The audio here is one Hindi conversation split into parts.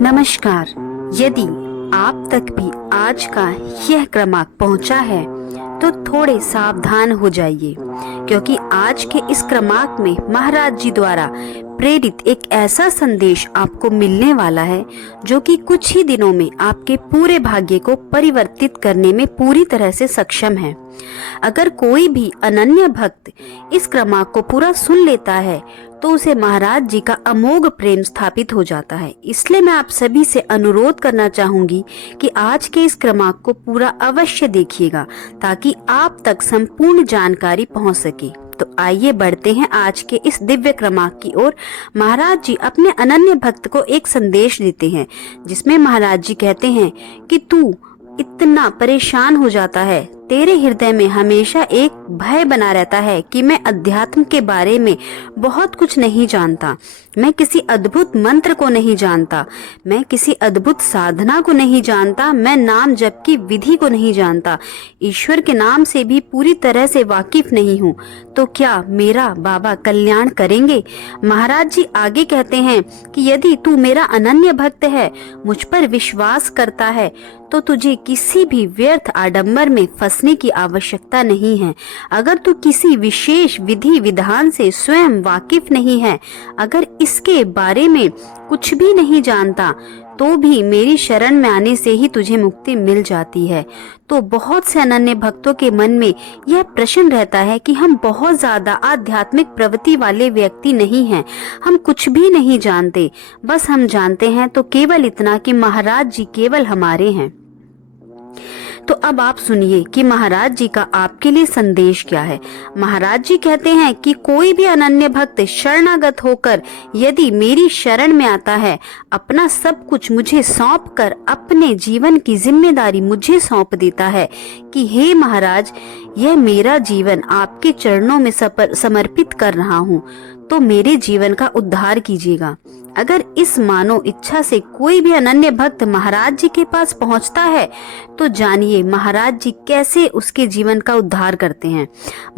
नमस्कार। यदि आप तक भी आज का यह क्रमांक पहुंचा है तो थोड़े सावधान हो जाइए, क्योंकि आज के इस क्रमांक में महाराज जी द्वारा प्रेरित एक ऐसा संदेश आपको मिलने वाला है जो कि कुछ ही दिनों में आपके पूरे भाग्य को परिवर्तित करने में पूरी तरह से सक्षम है। अगर कोई भी अनन्य भक्त इस क्रमांक को पूरा सुन लेता है तो उसे महाराज जी का अमोघ प्रेम स्थापित हो जाता है। इसलिए मैं आप सभी से अनुरोध करना चाहूंगी कि आज के इस क्रमांक को पूरा अवश्य देखिएगा, ताकि आप तक संपूर्ण जानकारी पहुंच सके। तो आइए बढ़ते हैं आज के इस दिव्य क्रमांक की ओर। महाराज जी अपने अनन्य भक्त को एक संदेश देते हैं, जिसमें महाराज जी कहते हैं कि तू इतना परेशान हो जाता है, तेरे हृदय में हमेशा एक भय बना रहता है कि मैं अध्यात्म के बारे में बहुत कुछ नहीं जानता, मैं किसी अद्भुत मंत्र को नहीं जानता, मैं किसी अद्भुत साधना को नहीं जानता, मैं नाम जप की विधि को नहीं जानता, ईश्वर के नाम से भी पूरी तरह से वाकिफ नहीं हूँ। तो क्या मेरा बाबा कल्याण करेंगे? महाराज जी आगे कहते हैं कि यदि तू मेरा अनन्य भक्त है, मुझ पर विश्वास करता है, तो तुझे किसी भी व्यर्थ आडंबर में फंसने की आवश्यकता नहीं है। अगर तू किसी विशेष विधि विधान से स्वयं वाकिफ नहीं है, अगर इसके बारे में कुछ भी नहीं जानता, तो भी मेरी शरण में आने से ही तुझे मुक्ति मिल जाती है। तो बहुत से अनन्य भक्तों के मन में यह प्रश्न रहता है कि हम बहुत ज्यादा आध्यात्मिक प्रवृत्ति वाले व्यक्ति नहीं हैं, हम कुछ भी नहीं जानते, बस हम जानते हैं तो केवल इतना कि महाराज जी केवल हमारे हैं। तो अब आप सुनिए कि महाराज जी का आपके लिए संदेश क्या है। महाराज जी कहते हैं कि कोई भी अनन्य भक्त शरणागत होकर यदि मेरी शरण में आता है, अपना सब कुछ मुझे सौंप कर अपने जीवन की जिम्मेदारी मुझे सौंप देता है कि हे महाराज, यह मेरा जीवन आपके चरणों में समर्पित कर रहा हूँ, तो मेरे जीवन का उद्धार कीजिएगा। अगर इस मानो इच्छा से कोई भी अनन्य भक्त महाराज जी के पास पहुंचता है, तो जानिए महाराज जी कैसे उसके जीवन का उद्धार करते हैं।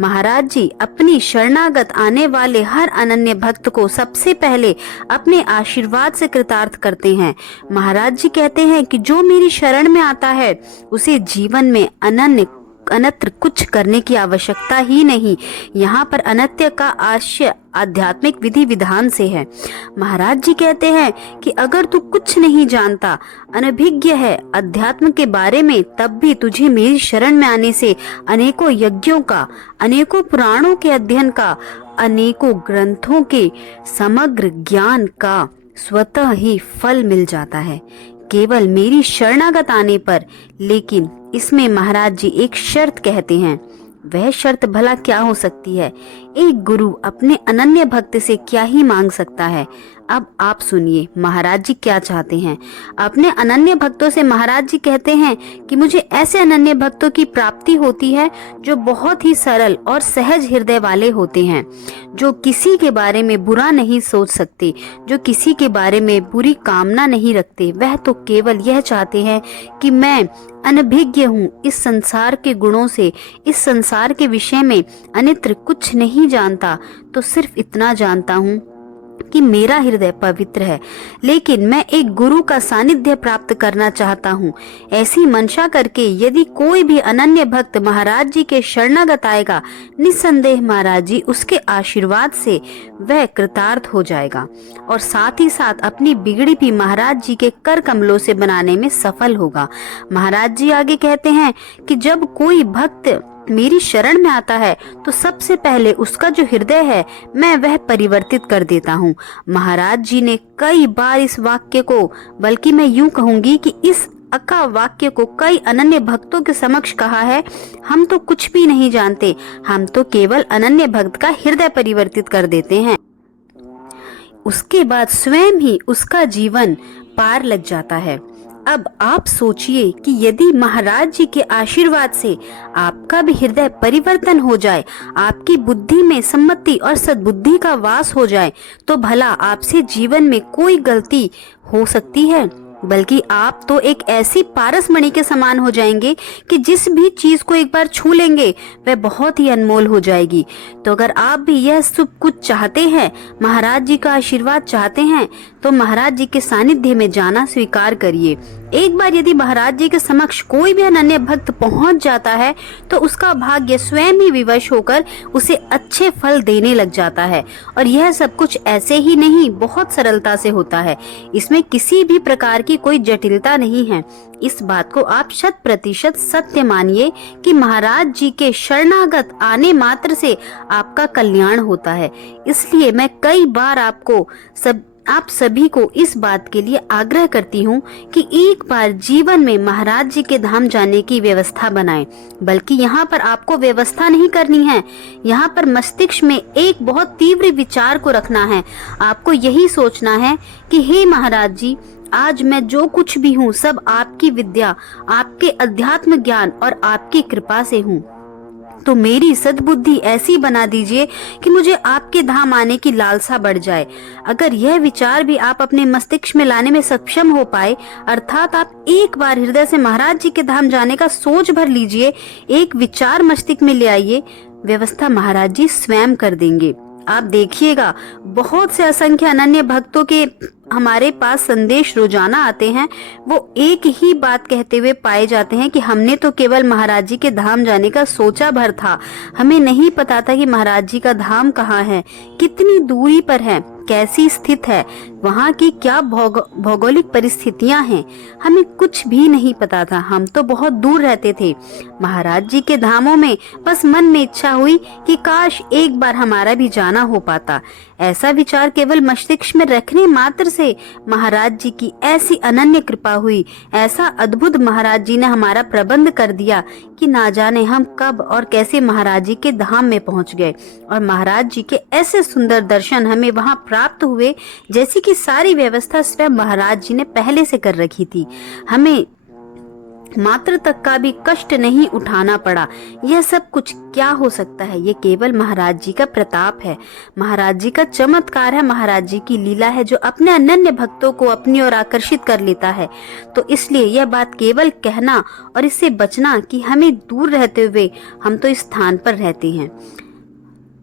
महाराज जी अपनी शरणागत आने वाले हर अनन्य भक्त को सबसे पहले अपने आशीर्वाद से कृतार्थ करते हैं। महाराज जी कहते हैं कि जो मेरी शरण में आता है, उसे जीवन में अनत्र कुछ करने की आवश्यकता ही नहीं। यहाँ पर अनत्य का आशय आध्यात्मिक विधि विधान से है। महाराज जी कहते हैं कि अगर तू कुछ नहीं जानता, अनभिज्ञ है अध्यात्म के बारे में, तब भी तुझे मेरी शरण में आने से अनेकों यज्ञों का, अनेकों पुराणों के अध्ययन का, अनेकों ग्रंथों के समग्र ज्ञान का स्वतः ही फल मिल जाता है, केवल मेरी शरणागत आने पर। लेकिन इसमें महाराज जी एक शर्त कहते हैं। वह शर्त भला क्या हो सकती है? एक गुरु अपने अनन्य भक्त से क्या ही मांग सकता है? अब आप सुनिए महाराज जी क्या चाहते हैं। अपने अनन्य भक्तों से महाराज जी कहते हैं कि मुझे ऐसे अनन्य भक्तों की प्राप्ति होती है जो बहुत ही सरल और सहज हृदय वाले होते हैं, जो किसी के बारे में बुरा नहीं सोच सकते, जो किसी के बारे में बुरी कामना नहीं रखते। वह तो केवल यह चाहते हैं कि मैं अनभिज्ञ हूँ इस संसार के गुणों से, इस संसार के विषय में अन्यत्र कुछ नहीं जानता, तो सिर्फ इतना जानता हूँ कि मेरा हृदय पवित्र है, लेकिन मैं एक गुरु का सानिध्य प्राप्त करना चाहता हूँ। ऐसी मंशा करके यदि कोई भी अनन्य भक्त महाराज जी के शरणागत आएगा, निस्संदेह महाराज जी उसके आशीर्वाद से वह कृतार्थ हो जाएगा और साथ ही साथ अपनी बिगड़ी भी महाराज जी के कर कमलों से बनाने में सफल होगा। महाराज जी आगे कहते हैं कि जब कोई भक्त मेरी शरण में आता है, तो सबसे पहले उसका जो हृदय है मैं वह परिवर्तित कर देता हूँ। महाराज जी ने कई बार इस वाक्य को, बल्कि मैं यूं कहूंगी कि इस अका वाक्य को कई अनन्य भक्तों के समक्ष कहा है। हम तो कुछ भी नहीं जानते, हम तो केवल अनन्य भक्त का हृदय परिवर्तित कर देते हैं, उसके बाद स्वयं ही उसका जीवन पार लग जाता है। अब आप सोचिए कि यदि महाराज जी के आशीर्वाद से आपका भी हृदय परिवर्तन हो जाए, आपकी बुद्धि में सम्मति और सद्बुद्धि का वास हो जाए, तो भला आपसे जीवन में कोई गलती हो सकती है? बल्कि आप तो एक ऐसी पारसमणि के समान हो जाएंगे कि जिस भी चीज को एक बार छू लेंगे वह बहुत ही अनमोल हो जाएगी। तो अगर आप भी यह सब कुछ चाहते हैं, महाराज जी का आशीर्वाद चाहते हैं, तो महाराज जी के सानिध्य में जाना स्वीकार करिए। एक बार यदि महाराज जी के समक्ष कोई भी अनन्य भक्त पहुंच जाता है तो उसका भाग्य स्वयं ही विवश होकर उसे अच्छे फल देने लग जाता है। और यह सब कुछ ऐसे ही नहीं, बहुत सरलता से होता है। इसमें किसी भी प्रकार की कोई जटिलता नहीं है। इस बात को आप 100% सत्य मानिए कि महाराज जी के शरणागत आने मात्र से आपका कल्याण होता है। इसलिए मैं कई बार आप सभी को इस बात के लिए आग्रह करती हूँ कि एक बार जीवन में महाराज जी के धाम जाने की व्यवस्था बनाएं। बल्कि यहाँ पर आपको व्यवस्था नहीं करनी है, यहाँ पर मस्तिष्क में एक बहुत तीव्र विचार को रखना है। आपको यही सोचना है कि हे महाराज जी, आज मैं जो कुछ भी हूँ सब आपकी विद्या, आपके अध्यात्म ज्ञान और आपकी कृपा से हूँ। तो मेरी सद्बुद्धि ऐसी बना दीजिए कि मुझे आपके धाम आने की लालसा बढ़ जाए। अगर यह विचार भी आप अपने मस्तिष्क में लाने में सक्षम हो पाए, अर्थात आप एक बार हृदय से महाराज जी के धाम जाने का सोच भर लीजिए, एक विचार मस्तिष्क में ले आइए, व्यवस्था महाराज जी स्वयं कर देंगे। आप देखिएगा, बहुत से असंख्य अनन्य भक्तों के हमारे पास संदेश रोजाना आते हैं। वो एक ही बात कहते हुए पाए जाते हैं कि हमने तो केवल महाराज जी के धाम जाने का सोचा भर था, हमें नहीं पता था कि महाराज जी का धाम कहाँ है, कितनी दूरी पर है, कैसी स्थित है, वहाँ की क्या भौगोलिक परिस्थितियां हैं, हमें कुछ भी नहीं पता था। हम तो बहुत दूर रहते थे। महाराज जी के धामों में बस मन में इच्छा हुई कि काश एक बार हमारा भी जाना हो पाता। ऐसा विचार केवल मस्तिष्क में रखने मात्र से महाराज जी की ऐसी अनन्य कृपा हुई, ऐसा अद्भुत महाराज जी ने हमारा प्रबंध कर दिया कि ना जाने हम कब और कैसे महाराज जी के धाम में पहुंच गए। और महाराज जी के ऐसे सुंदर दर्शन हमें वहां प्राप्त हुए जैसी कि सारी व्यवस्था स्वयं महाराज जी ने पहले से कर रखी थी। हमें मात्र तक का भी कष्ट नहीं उठाना पड़ा। यह सब कुछ क्या हो सकता है? ये केवल महाराज जी का प्रताप है, महाराज जी का चमत्कार है, महाराज जी की लीला है जो अपने अनन्य भक्तों को अपनी ओर आकर्षित कर लेता है। तो इसलिए यह बात केवल कहना और इससे बचना कि हमें दूर रहते हुए हम तो इस स्थान पर रहते हैं,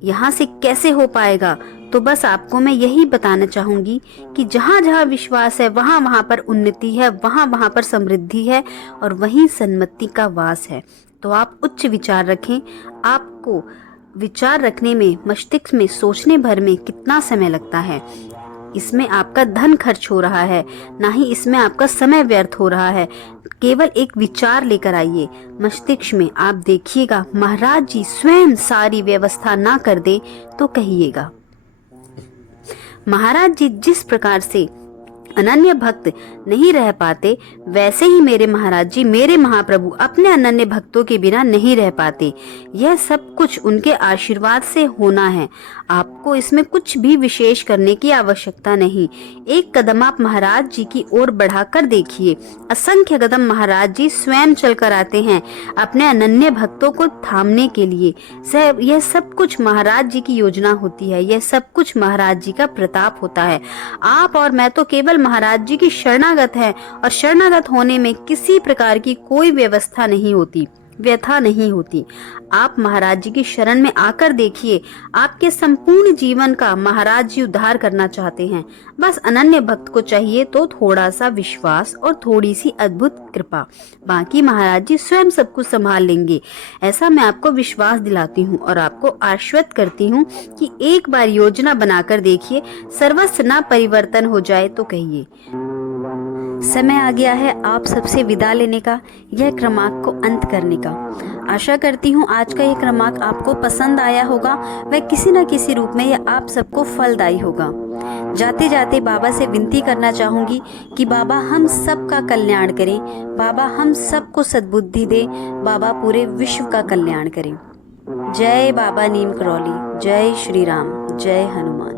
यहाँ से कैसे हो पाएगा? तो बस आपको मैं यही बताना चाहूंगी कि जहाँ जहाँ विश्वास है वहाँ वहाँ पर उन्नति है, वहाँ वहाँ पर समृद्धि है और वहीं सन्मति का वास है। तो आप उच्च विचार रखें। आपको विचार रखने में, मस्तिष्क में सोचने भर में कितना समय लगता है? इसमें आपका धन खर्च हो रहा है, ना ही इसमें आपका समय व्यर्थ हो रहा है। केवल एक विचार लेकर आइए मस्तिष्क में, आप देखिएगा महाराज जी स्वयं सारी व्यवस्था ना कर दे तो कहिएगा। महाराज जी जिस प्रकार से अनन्य भक्त नहीं रह पाते, वैसे ही मेरे महाराज जी, मेरे महाप्रभु अपने अनन्य भक्तों के बिना नहीं रह पाते। यह सब कुछ उनके आशीर्वाद से होना है। आपको इसमें कुछ भी विशेष करने की आवश्यकता नहीं। एक कदम आप महाराज जी की ओर बढ़ाकर देखिए। असंख्य कदम महाराज जी स्वयं चलकर आते हैं अपने अनन्य भक्तों को थामने के लिए। यह सब कुछ महाराज जी की योजना होती है, यह सब कुछ महाराज जी का प्रताप होता है। आप और मैं तो केवल महाराज जी की शरणागत है और शरणागत होने में किसी प्रकार की कोई व्यवस्था नहीं होती, व्यथा नहीं होती। आप महाराज जी की शरण में आकर देखिए, आपके संपूर्ण जीवन का महाराज जी उद्धार करना चाहते हैं। बस अनन्य भक्त को चाहिए तो थोड़ा सा विश्वास और थोड़ी सी अद्भुत कृपा, बाकी महाराज जी स्वयं सब कुछ संभाल लेंगे। ऐसा मैं आपको विश्वास दिलाती हूँ और आपको आश्वस्त करती हूँ कि एक बार योजना बनाकर देखिए, सर्वस्व ना परिवर्तन हो जाए तो कहिए। समय आ गया है आप सबसे विदा लेने का, यह क्रमांक को अंत करने का। आशा करती हूँ आज का यह क्रमांक आपको पसंद आया होगा, वह किसी न किसी रूप में यह आप सबको फलदायी होगा। जाते जाते बाबा से विनती करना चाहूँगी कि बाबा हम सब का कल्याण करें, बाबा हम सबको सद्बुद्धि दे, बाबा पूरे विश्व का कल्याण करें। जय बाबा नीम करौली, जय श्री राम, जय हनुमान।